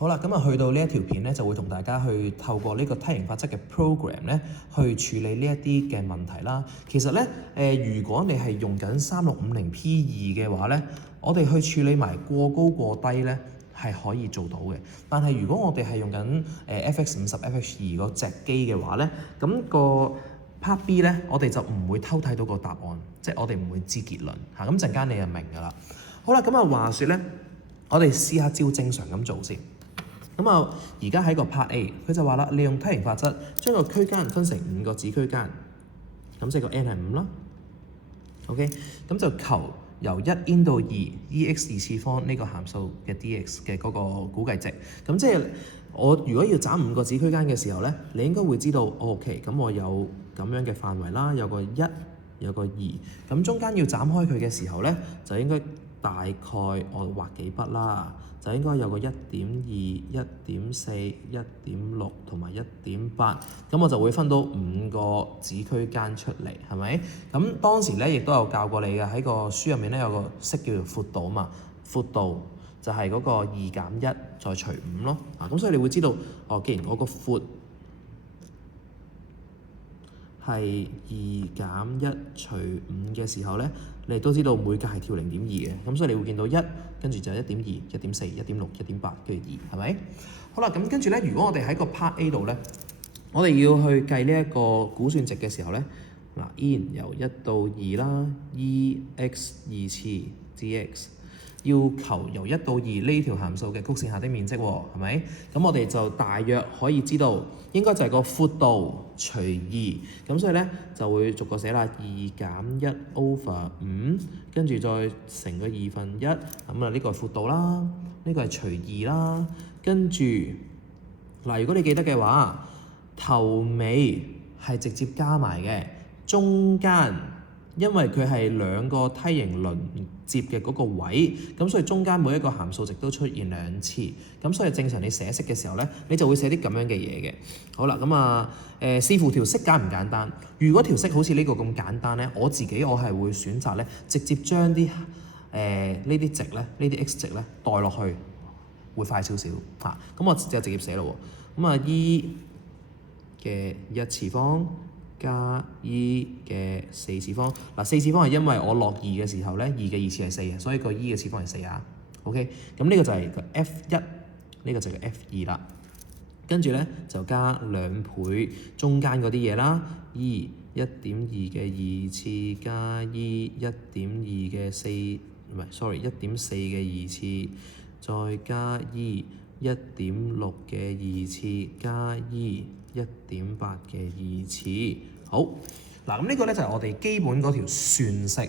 好啦，咁去到呢一條片咧，就會同大家去透過呢個梯形法則嘅 program 咧，去處理呢一啲嘅問題啦。其實咧，如果你係用緊3650P2嘅話咧，我哋去處理埋過高過低咧，係可以做到嘅。但係如果我哋係用緊FX50、FX2嗰隻機嘅話咧，咁個 Part B 咧，我哋就唔會偷睇到個答案，即係我哋唔會知結論嚇。咁陣間你就明㗎啦。好啦，咁話說咧，我哋試下照正常咁做先。咁而家喺個 Part A， 佢就話啦，利用梯形法則將個區間分成5個子區間，咁即係個 n 係5啦。OK， 咁就求由1 in 到2 ex 二次方呢個函數嘅 dx 嘅嗰個估計值。咁即係我如果要找5個子區間嘅時候咧，你應該會知道 OK， 咁我有咁樣嘅範圍啦，有個1，有個2，咁中間要斬開佢嘅時候咧，就應該大概我畫幾筆啦。就應該有個 1.2、1.4、1.6 同埋 1.8， 咁我就會分到5個子區間出嚟，係咪？咁當時咧亦都有教過你嘅，喺個書入面咧有個式叫做闊度啊嘛，闊度就係嗰個2減1再除5咯。咁所以你會知道，既然我個闊係2減1除5嘅時候咧，你都知道每格係跳0.2嘅，咁所以你會見到1，跟住就1.2、1.4、1.6、1.8，跟住2，係咪？好啦，咁跟住咧，如果我哋喺個 Part A 度咧，我哋要去計呢一個估算值嘅時候咧，嗱 in 由1到2啦 ，ex 二次 dx。要求由1到2呢條函數嘅曲線下的面積喎，係咪？咁我哋就大約可以知道，應該就係個闊度除2，咁所以咧就會逐個寫啦，2減1 over 5，跟住再乘個1/2，咁呢個係闊度啦，呢個係除2啦，跟住嗱，如果你記得嘅話，頭尾係直接加埋嘅，中間因為佢係兩個梯形連接嘅嗰個位，咁所以中間每一個函數值都出現2次，咁所以正常你寫式嘅時候咧，你就會寫啲咁樣嘅嘢嘅。好啦，咁視乎條式簡唔簡單。如果條式好似呢個咁簡單咧，我係會選擇咧直接將啲呢啲值咧，呢啲 x 值咧代落去，會快少少嚇。咁我就直接寫咯喎。咁e 嘅1次方加 e 嘅4次方，嗱4次方係因為我落2嘅時候咧，2嘅2次係4，所以個 e 嘅次方係4啊。OK， 咁呢個就係個 f1，呢個就係個 f2啦。跟住咧就加2倍中間嗰啲嘢啦 ，e 1.2嘅2次加 e 1.2嘅4，唔係 sorry 1.4嘅2次，再加 e 1.6嘅2次加 e 1.8嘅2次。好，嗱咁呢個咧就係我哋基本嗰條算式，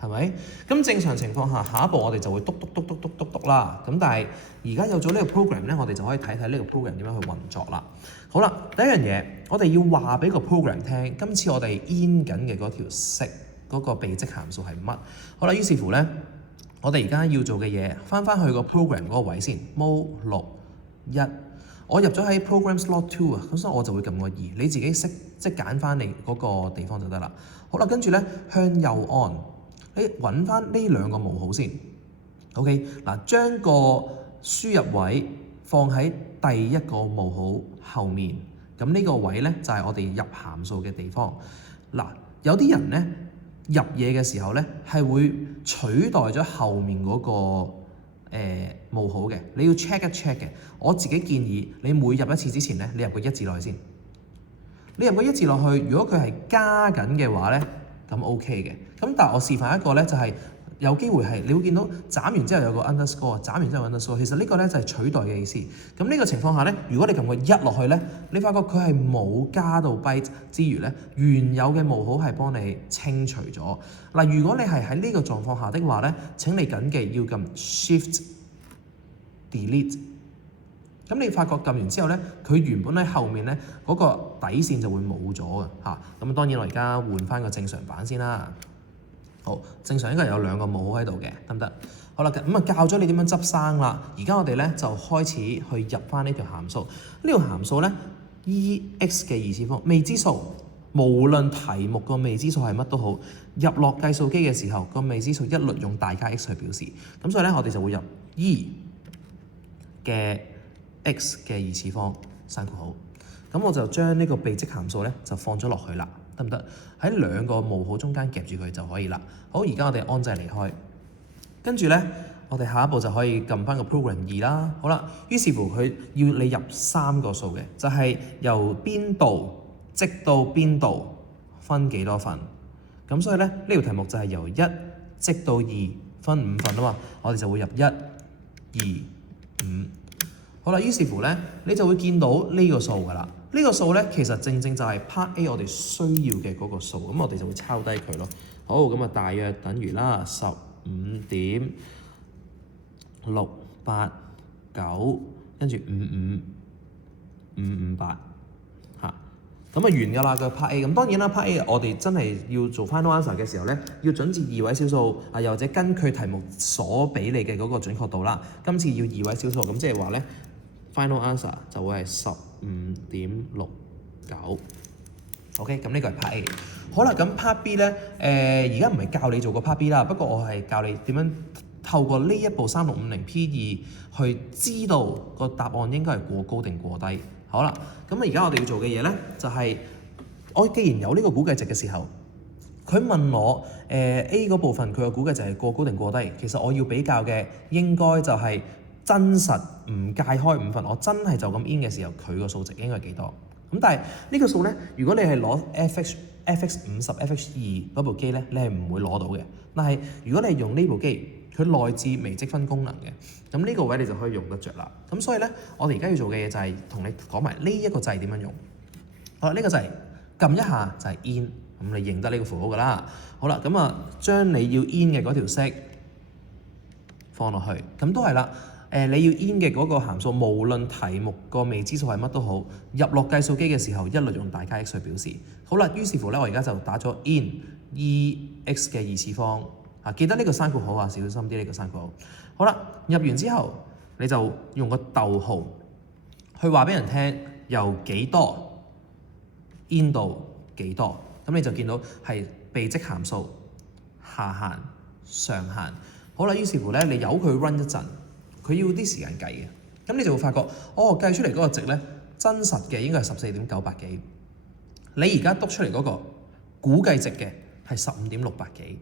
係咪？咁正常情況下，下一步我哋就會篤啦。咁但係而家有咗呢個 program 咧，我哋就可以睇睇呢個 program 點樣去運作啦。好啦，第一樣嘢，我哋要話俾個 program 聽，今次我哋 in 緊嘅嗰條式嗰個被積函數係乜？好啦，於是乎咧，我哋而家要做嘅嘢，翻去個 program 嗰個位先 ，mod61。我入咗喺 program slot 2啊，咁所以我就會撳個2，你自己識即係揀翻你嗰個地方就得啦。好啦，跟住咧向右按，你揾翻呢兩個模號先。OK， 嗱將個輸入位放喺第一個模號後面，咁呢個位咧就係我哋入函數嘅地方。嗱，有啲人咧入嘢嘅時候咧係會取代咗後面嗰個模號嘅，你要 check 一 check 嘅。我自己建議你每入一次之前咧，你入個1字落去先。你入個1字落去，如果佢係加緊嘅話咧，咁 OK 嘅。咁但係我示範一個咧，就係有機會係你會見到斬完之後有個 underscore， 斬完之後有 underscore。其實呢個咧就係取代嘅意思。咁呢個情況下咧，如果你撳個1落去咧，你發覺佢係冇加到 byte 之餘咧，原有嘅模號係幫你清除咗。嗱，如果你係喺呢個狀況下的話咧，請你謹記要撳 Shift Delete。咁你發覺撳完之後咧，佢原本喺後面咧嗰個底線就會冇咗嘅嚇。咁當然我而家換翻個正常版先啦。好，正常應該有2個模號喺度嘅，得唔得？好啦，咁教咗你點樣執生啦。而家我哋咧就開始去入翻呢條函數。呢條函數咧 ex 嘅2次方未知數，無論題目個未知數係乜都好，入落計數機嘅時候個未知數一律用大加 x 去表示。咁所以咧我哋就會入 e 嘅 x 嘅二次方生括號。咁我就將呢個被積函數咧就放咗落去啦，得唔得？喺兩個冒號中間夾住佢就可以啦。好，而家我哋安掣離開，跟住咧我哋下一步就可以撳翻個 program 2啦。好啦，於是乎佢要你入3個數嘅，就係由邊度積到邊度分幾多份。咁所以咧呢條題目就係由1積到2分5份啊嘛，我哋就會入1、2、5。好啦，於是乎咧你就會見到呢個數㗎啦。呢個數咧其實正正就係 part A 我哋需要嘅嗰個數，咁我哋就會抄低佢咯。好，咁啊大約等於啦15.689，跟住55558嚇，咁啊完㗎啦個 part A。咁當然啦 part A 我哋真係要做 final answer 嘅時候咧，要準至2位小數啊，又或者根據題目所俾你嘅嗰個準確度啦。今次要2位小數，咁即係話咧 final answer 就會係15.69。OK， 咁呢個係 part A。好啦，咁 part B 咧，而家唔係教你做個 part B 啦，不過我係教你點樣透過呢一步3650P2去知道個答案應該係過高定過低。好啦，咁而家我哋要做嘅嘢咧，就係我既然有呢個估計值嘅時候，佢問我A 嗰部分佢個估計值係過高定過低，其實我要比較嘅應該就係真實唔界開5份，我真係就咁 in 嘅時候，佢個數值應該係幾多？咁但係呢個數咧，如果你係攞 FX50、FX2 嗰部機咧，你係唔會攞到嘅。但係如果你係用呢部機，佢內置微積分功能嘅，咁呢個位你就可以用得着啦。咁所以咧，我哋而家要做嘅嘢就係同你講埋呢一個掣點樣用。好啦，呢個掣撳一下就係 in， 咁你認得呢個符號㗎啦。好啦，咁啊將你要 in 嘅嗰條式放落去，咁都係啦。你要 in 嘅嗰個函數，無論題目個未知數係乜都好，入落計數機嘅時候，一律用大加 x 去表示。好啦，於是乎咧，我而家就打咗 in ex 嘅二次方啊，記得呢個生括號啊，小心啲呢個生括號。好啦，入完之後，你就用個逗號去話俾人聽由幾多 in 到幾多，咁你就見到係被積函數下限、上限。好啦，於是乎咧，你由佢 run 一陣。佢要啲時間計嘅，咁你就會發覺，計出嚟嗰個值咧，真實嘅應該係14.980幾，你而家篤出嚟嗰個估計值嘅係15.680幾，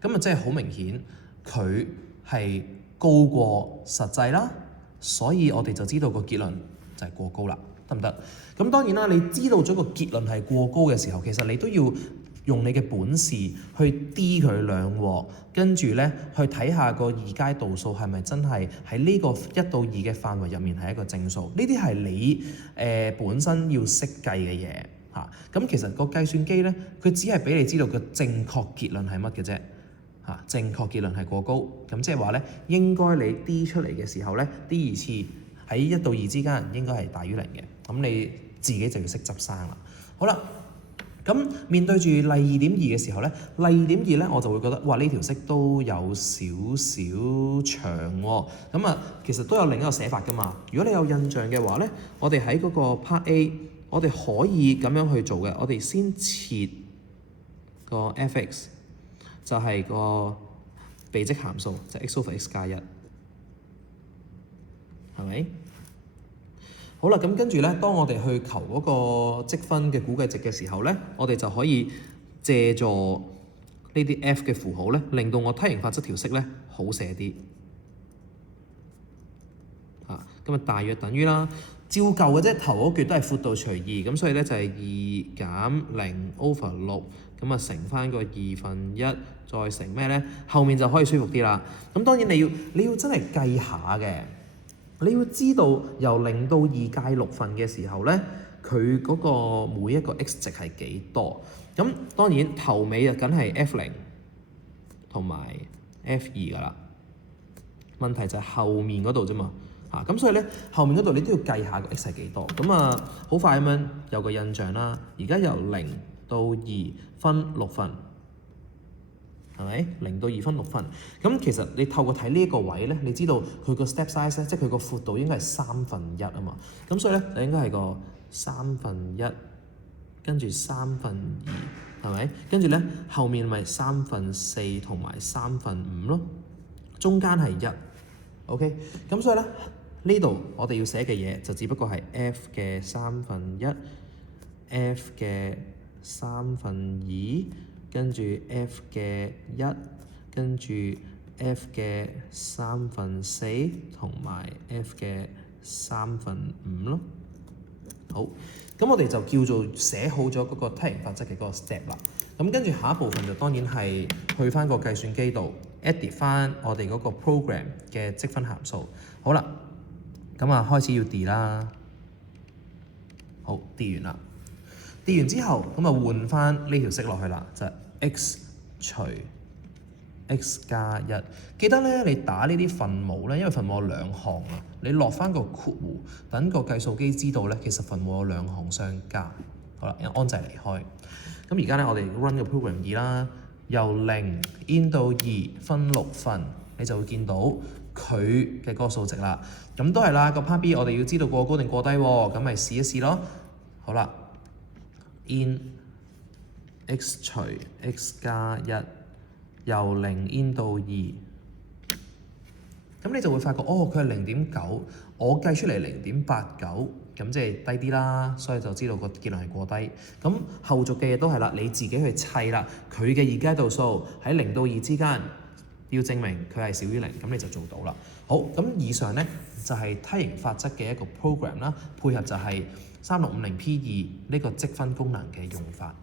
咁啊即係好明顯佢係高過實際啦，所以我哋就知道個結論就係過高啦，得唔得？咁當然啦，你知道咗個結論係過高嘅時候，其實你都要用你嘅本事去 D 佢兩鑊，跟住咧去睇下個二階度數係咪真係喺呢個1到2嘅範圍入面係一個正數？呢啲係你本身要識計嘅嘢嚇。咁其實個計算機咧，佢只係俾你知道個正確結論係乜嘅啫嚇。正確結論係過高，咁即係話咧，應該你 D 出嚟嘅時候咧，D 二次喺1到2之間應該係大於0嘅。咁你自己就要識執生啦。好啦。咁面對住例2.2嘅時候咧，例2.2咧我就會覺得，哇！呢條式都有少少長喎。咁啊，其實都有另一個寫法㗎嘛。如果你有印象嘅話咧，我哋喺嗰個 part A，我哋可以咁樣去做嘅。我哋先設個 f(x) 就係個被積函數，就係 x/x 加1，係咪？好啦，咁跟住咧，當我哋去求嗰個積分嘅估計值嘅時候咧，我哋就可以借助呢啲 F 嘅符號咧，令到我梯形法則條式咧好寫啲。咁啊大約等於啦，照舊嘅啫，頭嗰橛都係闊度除2，咁所以咧就係2減0/6，咁啊乘翻個1/2，再乘咩咧？後面就可以舒服啲啦。咁當然你要真係計下嘅。你要知道由0到2界6份嘅時候咧，佢嗰個每一個 x 值係幾多？咁當然頭尾就梗係 F0 同埋 F2㗎啦。問題就係後面嗰度啫嘛。咁所以咧後面嗰度你都要計下個 x 係幾多。咁啊好快咁樣有個印象啦。而家由0到2分6份。係咪0到2分6份？咁其實你透過睇呢一個位咧，你知道佢個 step size 咧，即係佢個闊度應該係1/3啊嘛。咁所以咧就應該係個1/3，跟住2/3，係咪？跟住咧後面咪4/3同埋5/3咯，中間係1。OK，咁所以咧呢度我哋要寫嘅嘢就只不過係 f 嘅1/3 f 嘅2/3，跟住 f 嘅1，跟住 f 嘅4/3同埋 f 嘅5/3咯。好，咁我哋就叫做寫好咗嗰個梯形法則嘅嗰個 step 啦。咁跟住下一部分就當然係去翻個計算機度 edit 翻我哋嗰個 program 嘅積分函數。好啦，咁啊開始要 D 啦。好，D 完啦。D 完之後，咁啊換翻呢條式落去啦，就係 x 除 x 加1。記得咧，你打呢啲分母咧，因為分母有兩項啊，你落翻個括弧，等個計數機知道咧，其實分母有兩項相加。好啦，安掣離開。咁而家咧，我哋 run 個 program 2啦，由0 in 到2分6份，你就會見到佢嘅嗰個數值啦。咁都係啦，個 part B 我哋要知道過高定過低喎，咁咪試一試咯。好啦 ，in x 除 x 加1。由0 in 到2，咁你就會發覺哦，佢係0.9，我計出嚟0.89，咁即係低啲啦，所以就知道個結論係過低。咁後續嘅嘢都係啦，你自己去砌啦。佢嘅二階度數喺0到2之間，要證明佢係小於0，咁你就做到啦。好，咁以上呢就係梯形法則嘅一個 program 啦，配合就係3650P2呢個積分功能嘅用法。